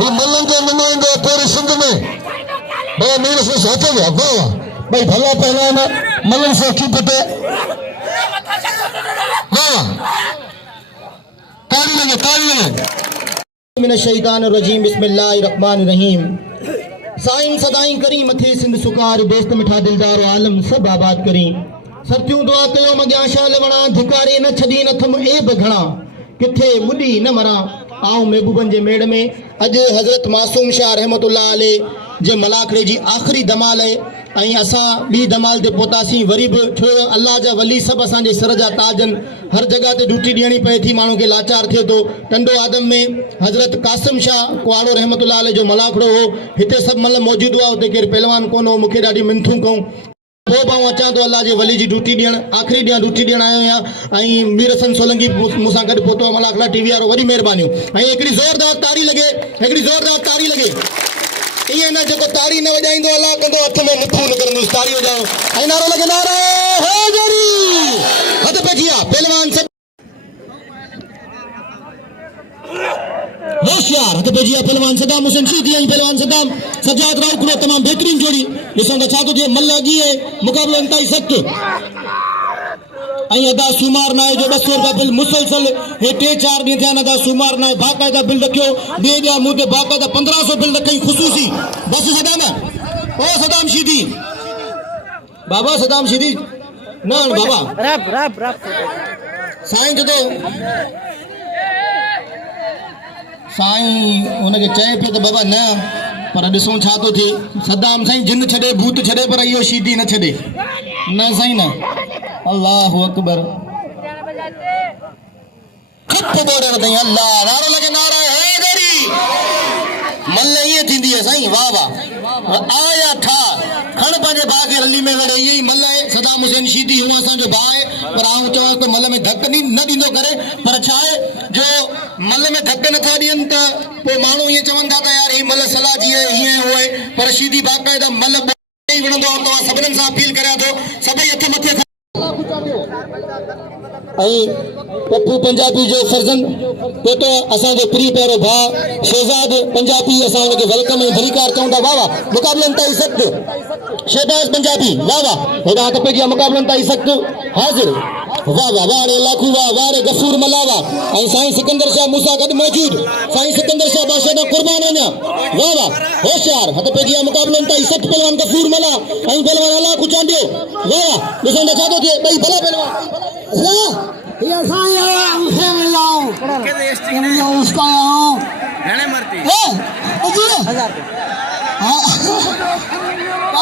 ही मल्लन जो नुमाइंदो पूरे सिंध में भाई मीर से सोचे गया वाह भाई भला पहलवान मल्लन से की पते वाह ताली लगे मिन शैतान रजीम बिस्मिल्लाहिर रहमानिर रहीम साईं सदाई करी मथे सिंध सुकार दोस्त मिठा दिलदार आलम सब आबाद करी सत्यूं दुआ कयो मग्या शाल वणा धिकारे न छदी न थम ए बघणा किथे मुडी न मरा आऊं महबूबन जे मेड़ में अज हजरत मासूम शाह रहमतुल्लाह अलैह जे मलाखड़े जी आखिरी धमाल है ऐं असां बी धमाल ते पहुतासीं वरी बि छो अल्लाह जा वली सभु असांजे सर जा ताजन हर जगह ते ड्यूटी ॾियणी पए थी माण्हू खे लाचार थिए थो टंडो आदम में हज़रत कासिम शाह कुआड़ो रहमतुल्लाह अलैह जो मलाखड़ो हो हिते सभु मतिलबु मौजूदु हुआ हुते केरु पहलवान कोन हो मूंखे ॾाढी मिनथूं कयूं पोइ मां अचां थो अल्लाह जे वली जी ड्यूटी ॾियणु आख़िरी ॾींहुं ड्यूटी ॾियणु आयो आहियां ऐं मीर हसन सोलंकी मूंसां गॾु पहुतो आहे मलाखड़ा टीवी वारो वरी महिरबानियूं ऐं हिकिड़ी ज़ोरदार ताड़ी लॻे ये ना जो तारी न वजाइंदो अल्लाह कंदो हथ में मुठू न करंदो तारी वजाओ ऐं नारो लगे नारा हैदरी हद पे जिया पहलवान सब होशियार हद पे जिया पहलवान सदाम हुसैन शीदी ऐं पहलवान सदाम सजाद राउकड़ो तमाम बेहतरीन जोड़ी ॾिसो त छा थो थिए मल्ल अॻी आहे मुक़ाबलो इंतहाई सख़्तु ऐं अदा सूमार नाहे जो 200 रुपया बिल मुसलसल हे 3-4 ॾींहं थिया अदा सूमार नाहे बाक़ाइदा बिल रखियो ॿिए ॾियां मूं ते बाक़ाइदा 1500 बिल रखई ख़ुसूसी बस सदाम ओ सदाम शीदी बाबा सदाम शीदी न बाबा रब साईं जो साईं उनखे चए पियो त बाबा न पर ॾिसूं छा थो थिए सदाम साईं जिन छॾे भूत छॾे पर इहो शीदी न छॾे न साईं न अल्लाहु अकबर खप बोलण तई अल्लाह नारो लगे नारा हैदरी मल्ल ये थींदी है साईं वाह वाह आया था खण पंहिंजे भाउ खे रली में वड़े इहो ई मल्ल आहे सदाम हुसैन शीदी हूअं असांजो भाउ आहे पर आऊं चवां त मल्ल में धक न ॾींदो करे पर छा आहे जो मल्ल में धक नथा ॾियनि त पोइ माण्हू ईअं चवनि था त यार ही मल्ल सलाह जी आहे हीअं हूअ पर शीदी बाक़ाइदा मल्ल वणंदो आहे तव्हां सभिनीनि सां अपील करियां थो सभई हथ मथे पप्पू पंजाबी जो फर्जन तो असांजो प्री प्यारो भाउ शहजाद पंजाबी असां उनखे वेलकम ऐं भलीकार चऊं था वाह वाह मुक़ाबलनि ताईं सख़्तु शहबाज पंजाबी वाह वाह हेॾा हथ पेजिया मुक़ाबलनि ताईं सख़्तु हाज़िर वाह वाह वाह रे लाखू वाह वाह रे गफूर मलावा ऐं साईं सिकंदर शाह मूंसां गॾु मौजूद साईं सिकंदर शाह बादशाह दा कुर्बान वञा वाह वाह होशियार हथ पेजिया मुक़ाबलनि ताईं सख़्तु पहलवान गफूर मला ऐं पहलवान अल्लाह को चांडियो वाह वाह ॾिसो त छा थो थिए ॿई भला पहलवान ये साईं उसे मिलाओ ये उसका आओ घणे मरती ए जी 1000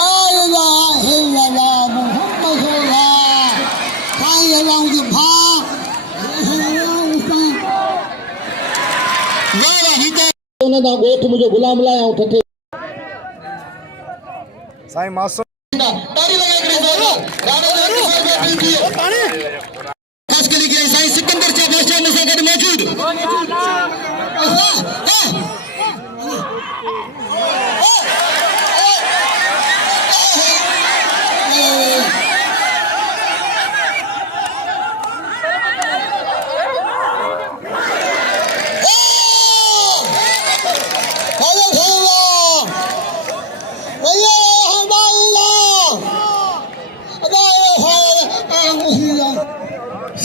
आएगा हिल्ला मोहम्मद सल्लल्लाहु साईं अल्लाह की भा वाह वाह हिते उन दा गोठ मुझे गुलाम लाया ठठे साईं मासूम तारी लगा के जोर पानी खास के लिए साईं सिकंदर शाह बादशाह ने साथ मौजूद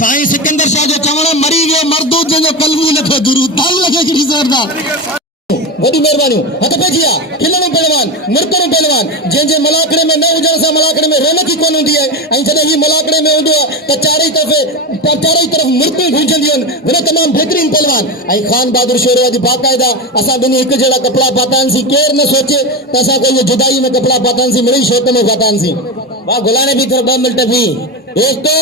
साईं सिकंदर शाह जो चवण मरी वियो मरदूद जो कलमू नथो गुरु ताल लगे कि जोरदार वॾी महिरबानियूं हथ पेजिया खिलणो पहलवान मुर्तरो पहलवान जंहिंजे मलाखड़े में न हुजण सां मलाखड़े में रौनक ई कोन हूंदी आहे ऐं जॾहिं ही मलाखड़े में हूंदो आहे त चारई तरफ़ मुर्तियूं घुरजंदियूं आहिनि वॾो तमामु बहितरीन पहलवान ऐं खान बहादुर शेरो अॼु बाक़ाइदा असां ॿिन्ही हिकु जहिड़ा कपिड़ा पातासीं केरु न सोचे त असां कोई जुदाई में कपिड़ा पातासीं मिड़ई शौक़ में पातासीं वाह गुलाने बि थोरो 2 मिंट बि दोस्तो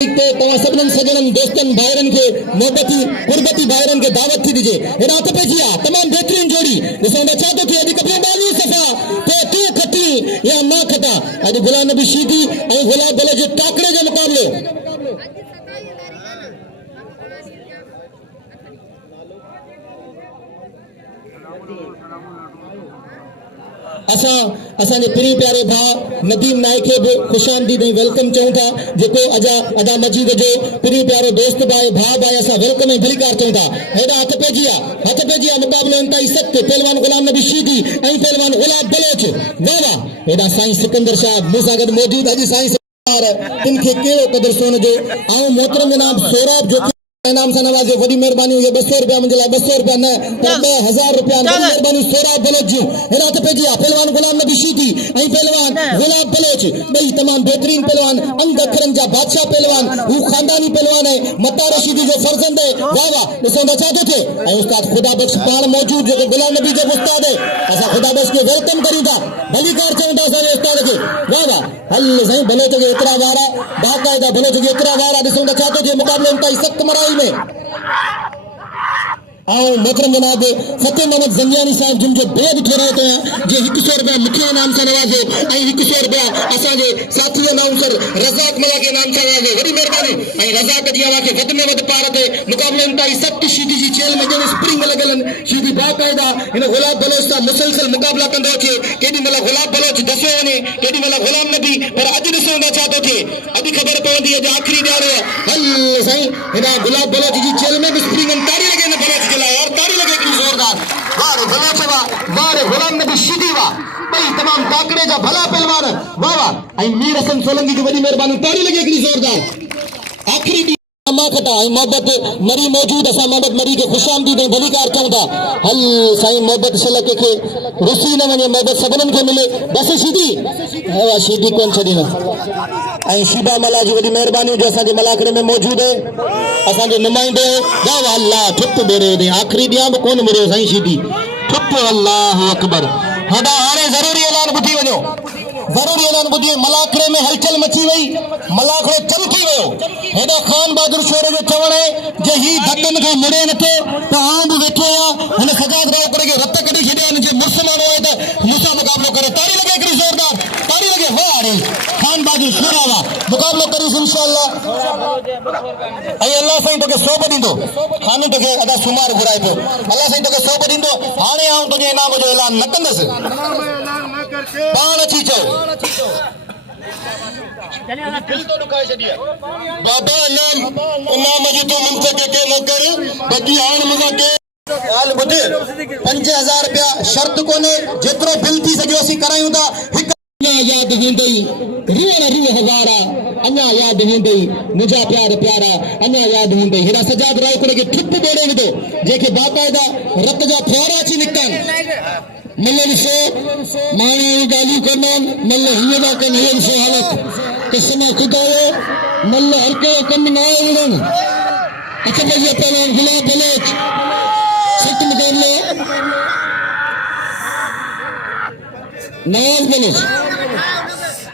तव्हां सभिनीनि सजणनि दोस्तनि भाइरनि खे मोहबती कुर्बती भाइरनि खे दावत थी ॾिजे हेॾा हथ पेजी आहे तमामु बहितरीन जोड़ी ॾिसो त छा थो थिए अॼु कपिड़ो बाली सफ़ा पोइ तूं खटी या मां खटा अॼु गुलाम नबी शीदी ऐं गुलाब भले जे टाकरे जो मुक़ाबलो असांजे प्रिय प्यारे भाउ नदीम नाइक खे बि ख़ुशामदीद ऐं वेलकम चऊं था, जेको अदा मजीद जो प्रिय प्यारो दोस्त बि आहे, भाउ बि आहे। असां वेलकम ऐं भलीकार चऊं था। हेॾा हथ पेजी आहे मुक़ाबिलो इंतहाई सख़्त। पहलवान गुलाम नबी शीदी ऐं पहलवान गुलाब बलोच। वाह वाह। हेॾा साईं सिकंदर शाह मूं सां गॾु मौजूद। अॼु साईं तिन खे कहिड़ो क़दुरु सोन जो। ऐं मोहतरम जनाब सोराब जो इनाम से नवाजे। वही मेहरबानी। ये 200 रुपया मुझे 200 रुपया न 1000 रुपया मेहरबानी सोराब बलोच जी। हेरा तो पेजी पहलवान गुलाम नबी शीदी ऐं पहलवान गुलाब बलोच बई तमाम बेहतरीन पहलवान, अंग अखरन जा बादशाह पहलवान। वो खानदानी पहलवान है, मता रशीदी जो फर्जंद है। वाह वाह। ॾिसो त छा थो थिए। ऐं उस्ताद खुदा बख्श पाण मौजूद जो गुलाम नबी जो उस्ताद है। असां खुदा बख्श के वेलकम करूं था, भलीकार चऊं था असांजे उस्ताद खे। वाह वाह। हल साईं बलोच के एतिरा वारा बाक़ायदा बलोच के एतिरा वारा। ॾिसो त छा थो थिए। मुक़ाबिलो इंतहाई सख़्त मराई में मोहतरम जनाब फतेह मोहम्मद जंगियानी साहब जिनजो बेहद थोरो तो जे 100 रुपया मुख्य इनाम से नवाजे ऐं 100 रुपया असांजे साथी अनाउंसर रज़ाक मला के नाम से नवाजे। वॾी महिरबानी। ऐं रज़ाक जी अवांखे वध में वध पार ते मुक़ाबिलो इंतहाई सख़्त। शीदी जी चेल में ॼण स्प्रिंग लॻल आहिनि। शीदी बाक़ायदा हिन गुलाब बलोच सां मुसलसल मुक़ाबिला कंदो अचे। केॾी महिल गुलाब बलोच दसियो वञे, केॾी महिल गुलाम नबी। पर अॼु ॾिसो था छा थो थिए। अॼु ख़बर पवंदी अॼु आख़िरी ॾियारो आहे। हल साईं हिन गुलाब बलोच जी चेल में बि स्प्रिंग आहिनि। ताड़ी लॻे न बलोच के लाइ, और ताड़ी लगे इतनी जोरदार। वाह रे बलोच वाह, वाह रे गुलाम नबी शीदी वाह। भाई तमाम ताकड़े जा भला पहलवान। वाह वाह। ऐं मीर हसन सोलंकी की वॾी महिरबानी। ताड़ी लगे इतनी जोरदार। आखिरी खटा मोहब्बत मरी मौजूद। असां मोहब्बत मरी के खुशामदीद ऐं भलीकार चऊं था। हल साईं मोहब्बत शलक के रुसी न वञे, मोहब्बत सभिनीनि खे मिले। बस शीदी वाह शीदी कोन छॾींदो। ऐं शीबा मला जी वॾी महिरबानी जो असांजे मलाखड़े में मौजूद है। असांजे नुमाइंदे वाह वाह अल्लाह ठुप बेड़े दे आखिरी ॾियां बि कोन मुड़ियो साईं शीदी ठुप। अल्लाह अकबर। हेॾा हाणे ज़रूरी ऐलान ॿुधी वञो, ज़रूरी ऐलान ॿुधी। मलाखड़े में हलचल मची वई, मलाखड़ो चमकी वियो। हेॾा खान बहादुर शोर जो चवण है जे ही धकनि खां मुड़े नथो त आऊं बि वेठो आहियां। हुन सजाद राव करे रत कढी छॾिया आहिनि। जे मुड़ुस माण्हू आहे त मूंसां मुक़ाबिलो करे। ताड़ी लॻे हिकिड़ी ज़ोरदार, ताड़ी लॻे। वाह अरे खान बहादुर शोरा वाह। मुक़ाबिलो करीस इंशाअल्लाह। ऐं अल्लाह साईं तोखे सोभ ॾींदो। खानू तोखे अदा सुमार घुराए पियो। अल्लाह साईं तोखे सोभ ॾींदो। हाणे आऊं तुंहिंजे इनाम जो ऐलान न कंदुसि, पाण अची चओ। बाबा इनाम जो तो मुंतक़ के न कर, बाक़ी हाण मुंहिंजा के हाल ॿुध। 5000 रुपया शर्त कोन्हे, जेतिरो बिल थी सघियो असीं करायूं था। याद हूंदई रूह रूह वारा, अञा याद हूंदई मुंहिंजा प्यार प्यारा, अञा याद हूंदई। हेॾा सजाद रावकुड़े खे ठुप ॿोड़े विधो, जंहिंखे बाक़ायदा रत जा फुआरा अची निकिता आहिनि। मल ॾिसो माण्हू ॻाल्हियूं कंदा आहिनि, मल हीअं था कनि, हीअं ॾिसो हालत। क़िस्म ख़ुदा जो मल हर कहिड़ो कमु न आहे विढ़नि। अच भई पहलवान गुलाब बलोच सिट मुक़ाबिलो नवाज़ बलोच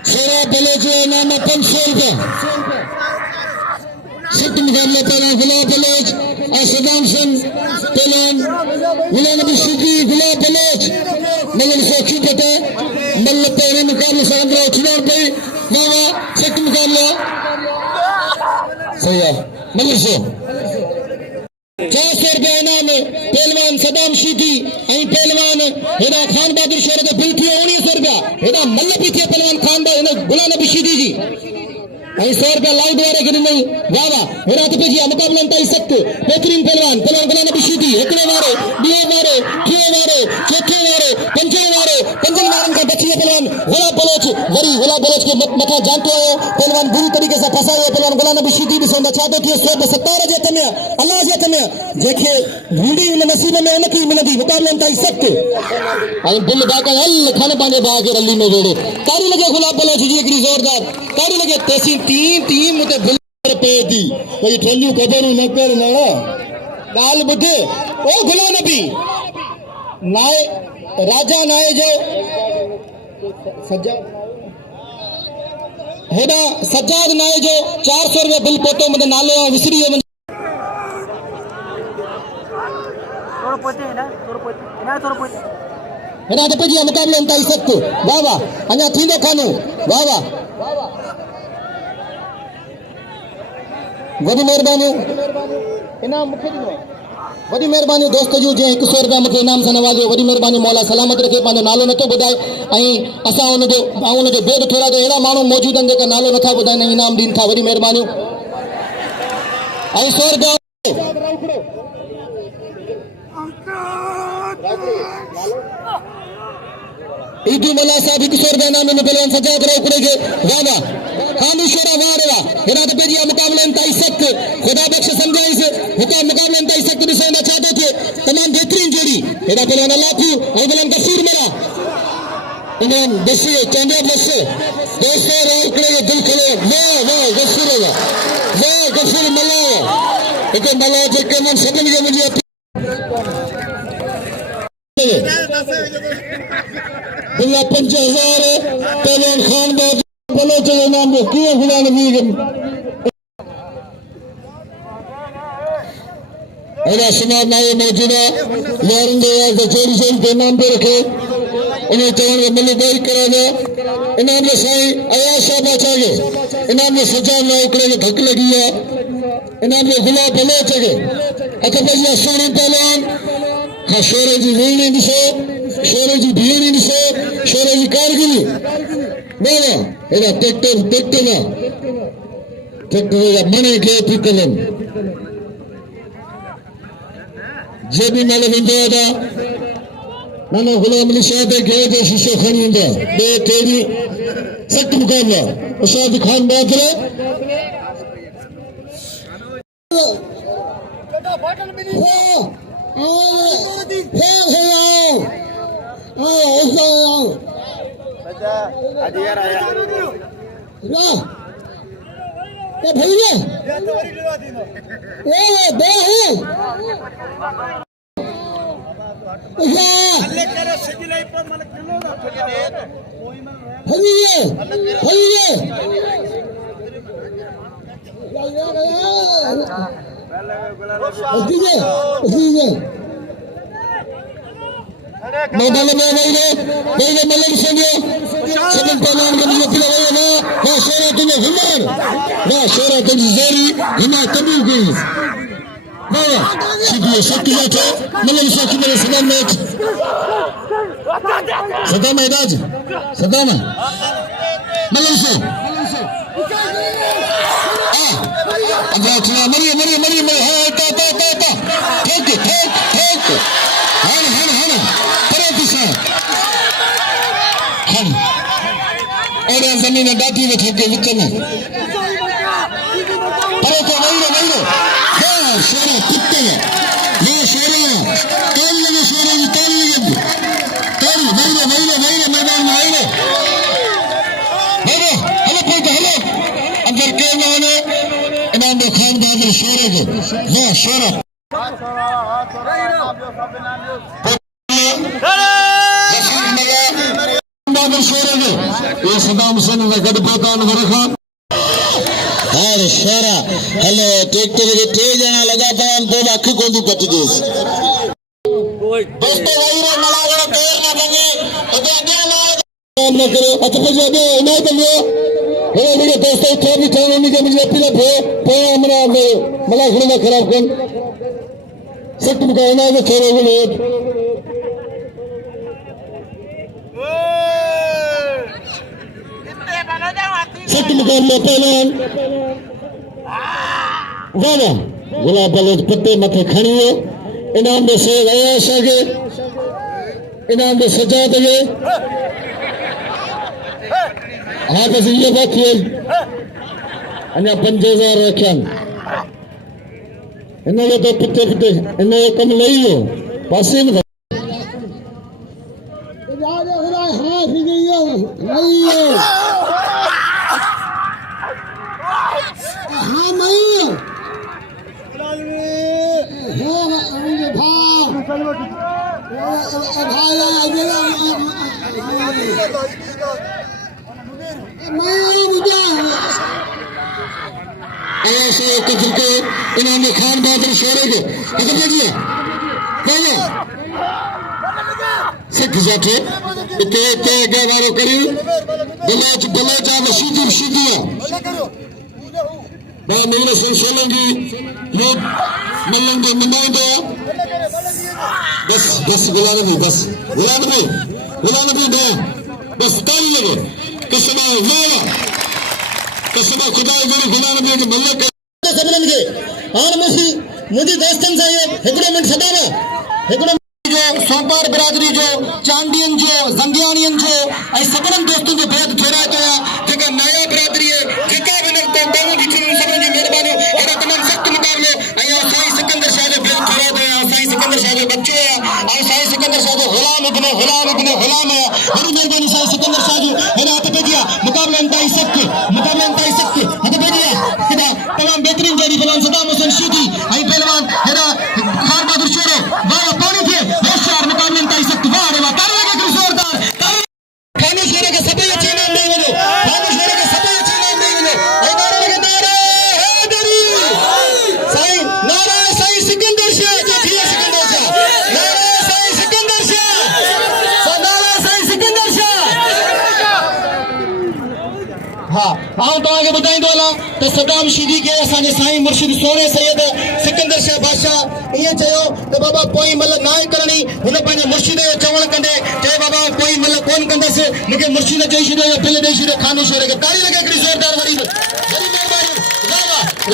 सोराब बलोच जो इनाम 500 रुपया। सिट मुक़ाबिलो पहलवान गुलाब बलोच सदाम सन पहलवान गुलाम नबी शीदी गुलाब बलोच मल्ल सोची पता मल्ल पहले मुकाबले सांद्रा उठना पई। वाह सिट मुक़ाबिलो सही है। मल्ल सो 400 रुपया इनाम पहलवान सदाम शीदी ऐं पहलवान हेॾा खान बहादुर शोर जो बिल थियो 1900 रुपया। हेॾा मल्ल पी थिए पहलवान खान गुलाम नबी शीदी जी ऐं 100 रुपया लाइट वारे खे ॾिनई। वाह वाह। हेॾा त पेजी आहे मुक़ाबिलो इंतहाई सख़्त। बहितरीन पहलवान गुलाम नबी शीदी हिकिड़े वारो, ॿिए वारो, टियों वारो, चोथों वारो, पंजों वारो, पंजनि वारनि खां बची पहलवान गुलाब बलोच। वरी गुलाब बलोच के मथां जानतो आयो पहलवान बुरी तरीक़े सां फसायो। पहलवान गुलाम नबी शीदी ॾिसो त छा थो थिए। 117 जे हथ में अल्लाह जे हथ में, जंहिंखे ढूंढी हुन नसीब में उनखे मिलंदी। मुक़ाबिलो इंतहाई सख़्त ऐं दिलि बाक़ायदा हल खन पंहिंजे भाउ खे रली में वेड़े। ताड़ी लॻे गुलाब बलोच जी हिकिड़ी ज़ोरदार ताड़ी लॻे। तेसीं तीन मुते बिल पे थी कोई ठंडियूं ख़बरूं न कर न ॻाल्हि ॿुध। ओ गुलाम नबी नाए राजा नाए जो हेॾा सजाद नाए जो 400 रुपया बिल पहुतो। मुंहिंजो नालो आहे विसरी वियो। हेॾा त पेजी मुक़ाबिलो इंतहाई सख़्त। वाह वाह। अञा थींदो खानो। वाह वाह। वॾी महिरबानी। इनाम मूंखे ॾिनो। वॾी महिरबानी दोस्त जूं जंहिं 100 रुपया मूंखे इनाम सां नवाज़ियो वॾी महिरबानी मौला सलामत रखे पंहिंजो नालो नथो ॿुधाए ऐं असां हुनजो बेद थोरा त अहिड़ा माण्हू मौजूद आहिनि जेका नालो नथा ॿुधाइनि ऐं इनाम ॾियनि था वॾी महिरबानियूं ऐं 100 रुपया ईदू मल्ला साहब 100 रुपया इनाम में पहलवान सजा करे उकड़े के वाह वाह हामी शोरा वाह रे वाह हेरा तो पेजिया मुकाबले इंतहाई सख्त खुदा बख्श समझाई से हुका मुकाबले इंतहाई सख्त दिसो ना चाहते थे तमाम बेहतरीन जोड़ी हेरा पहलवान अल्लाह और पहलवान गफूर मरा इनाम बसी चांदे बस दोस्तों रे उकड़े के दिल खले वाह गफूर मल्ला एक मल्ला जे के मन सदन के मुझे बिल्ला 5000 पहलवान खान बाज बलोच के नाम को क्यों खुदा नबी के ऐसा समाज नाये मौजूदा यारंदे यार चोरी के नाम पे रखे इन्हें चरण के मल्ली बाई करा दो इनाम में साई आयाशा बचागे इनाम में सजा ना उकड़े के धक लगी है इनाम में गुलाब बलोच के अतपजिया सोनी पहलवान हाँ शोरे जी रीणी दिसो शोरे जी भीड़ी दिसो शोरे जी कारगिरी ना एदा ट्रैक्टर या मने के पिकलन जे भी नाले विंदो दा नाना गुलाम अली शाह दे गए जो शीशो खणी इंदा बे तेरी सख्त मुकाबला उस्ताद खान बाजरे बटन भी नहीं भैया मैदान में भाई मल्ल संगे सबन पहलवान के लिए पिला ना शोरा तुझे हिमार ना शोरा तुझी जोरी हिमा तबू गई बाबा सीधी शक्ति जाते मल्ल शक्ति मेरे सदन मैच सदन मैदाज सदन मल्ल से अब चला मरी हां ता ठेक हन करे दिशा हम और जमीन डाटी में ठेके विच में अरे तो वही हां शोरा कुत्ते ये शोरा तोल लगे शोरा की तोल वही मैदान में आइले हेलो अंदर के माने इमाम खान बहादुर शोरे को वाह शोरा ये सदाम हुसैन ने गड पहचान रखा और शोरा हेलो ट्रैक्टर के टे जना लगा पान तो अख कोंदी पट गई दोस्तों भाई रे मलागड़ देर ना बने तो आगे ना काम न करो अच्छा जो दे नहीं तो हे मेरे दोस्तों थे भी थे नहीं के मुझे पिला पे हमरा मलागड़ में खराब कर सख्त मुकाबला में खेले हुए सख्त मुकाबला पहलवान वाह गुलाब बलोच पत्ते मथे खड़िए इनाम में से आयाश आगे इनाम में सजा दे हाँ बस ये बात है अन्य 5000 रखिया इन्हें तो पिटे इन्हें कम नहीं हो पासे में ऐसे के इन्होंने खान बहादुर शोरे को पकड़ लिया सिख जाते इतने गवारो करी बलोच वसीदिया मैं मिलने सोलंगी यूथ मल्लंग नुमाइंदो बस गुलाम नबी बस गुलाम नबी दो बस ताली लगे कसम अल्लाह कसम खुदा जो गुलाम नबी के मल्लक सबरन के और मुझे दोस्तन से ये हिकड़ो मिनट सदावा हिकड़ो जो सोपार बिरादरी जो चांडियन जो जंगियानियन जो ऐ सबरन दोस्तन जो बेहद थोड़ा तो जेका नया बिरादरी है जेका भी न तो दोनों दिखी सबन जी मेहरबानी एरा तमाम सख्त मुकाबलो आया साईं सिकंदर शाह जो बेहद थोड़ा तो साईं सिकंदर शाह जो बच्चे है और साईं सिकंदर शाह जो गुलाम है बड़ी मेहरबानी साईं सिकंदर शाह जो एरा हाथ पे दिया मुकाबला इंतहाई सख्त हाथ पे दिया तमाम बेहतरीन जारी पहलवान सदाम हुसैन शीदी आई पहलवान हेरा खान बहादुर शोरो वाह पानी थे होशियार मुकाबले इंतहाई सख्त वाह रे वाह ताली लगे कि जोरदार खान शोरो के सभी अच्छे नाम नहीं बनो खान शोरो के सभी अच्छे नाम नहीं बनो आई नारे लगे नारे हैदरी साईं सिकंदर शाह जो थी सिकंदर शाह नारे साईं सिकंदर शाह हाँ आऊं तो आगे बताई दो तो सदाम शीदी के असांजे साईं मुर्शिद सोने सैयद सिकंदर शाह बादशाह ये चयो तो बाबा कोई मतलब ना करनी हुन पंहिंजे मुर्शिद जो चवण कंदे चए बाबा कोई मतलब कोन कंदस मूंखे मुर्शिद चई छॾियो या बिल ॾेई छॾियो खाने शोर खे ताली लगे हिकिड़ी ज़ोरदार वरी महिरबानी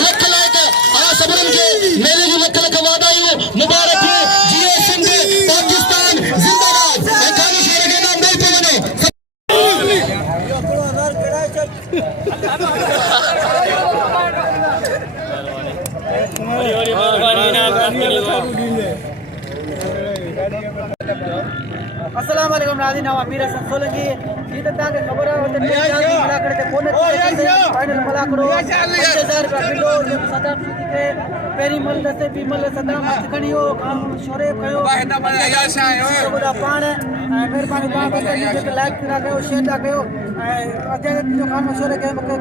लख लाइक आ सभिनीनि खे मेले जूं लख वाधायूं मुबारक जियो सिंध पाकिस्तान ज़िंदाबाद ऐं खाने शोर खे इनाम ॾेई पियो वञो अस्सलाम वालेकुम नाज़रीन हम अमीर हसन सोलंकी जी त तव्हांखे ख़बर आहे त मलाकड़े ते कोन फाइनल मलाकड़ो 5000 रुपया किलो सदाम शीदी खे पहिरीं मल दसे ॿी मल सदाम हथ खणी वियो शोरे कयो पाण महिरबानी तव्हां लाइक था कयो शेयर था कयो ऐं अॻिते जो खान मशोरे खे मूंखे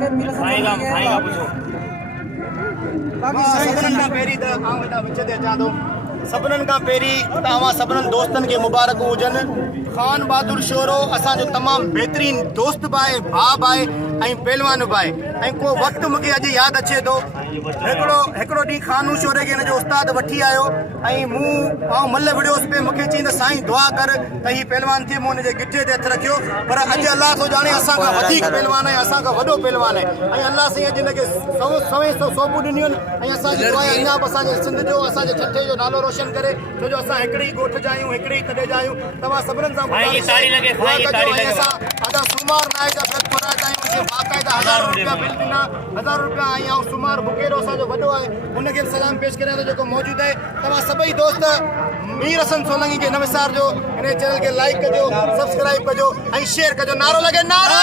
सभिनीनि खां पहिरीं तव्हां सभिनीनि दोस्तनि खे मुबारक हुजनि खान बहादुर शोरो असांजो तमामु बहितरीन दोस्त बि आहे भाउ बि आहे ऐं पहलवान बि आहे ऐं को वक़्तु मूंखे अॼु यादि अचे थो हिकिड़ो ॾींहुं खानू शोरे खे हिन जो उस्ताद वठी आयो ऐं आउं मल विड़ियोसि पियो मूंखे चई त साईं दुआ कर त हीउ पहलवान थिए मूं हुनजे गिटे ते हथु रखियो पर अॼु अलाह थो ॼाणे असांखां वधीक पहलवान आहे असांखां वॾो पहलवान आहे ऐं अलाह साईं अॼु हिनखे सवें सोपूं ॾिनियूं आहिनि ऐं असांजी दुआ अञा बि असांजे सिंध जो असांजे छठे जो नालो रोशन करे छो जो असां हिकिड़ी ॻोठ जा आहियूं हिकिड़ी तॾहिं जा आहियूं तव्हां सभिनीनि सां असां सुमार नाइक जा फराज आहियूं जीअं बाक़ाइदा 1000 रुपया बिल ॾिना 1000 रुपया ऐं सुमार बुकेरो असांजो वॾो आहे हुनखे सलाम पेश करियां थो जेको मौजूदु आहे तव्हां सभई दोस्त मीर हसन सोलंकी खे न विसारजो हिन चैनल खे लाइक कजो सब्सक्राइब कजो ऐं शेयर कजो नारो लॻे नारो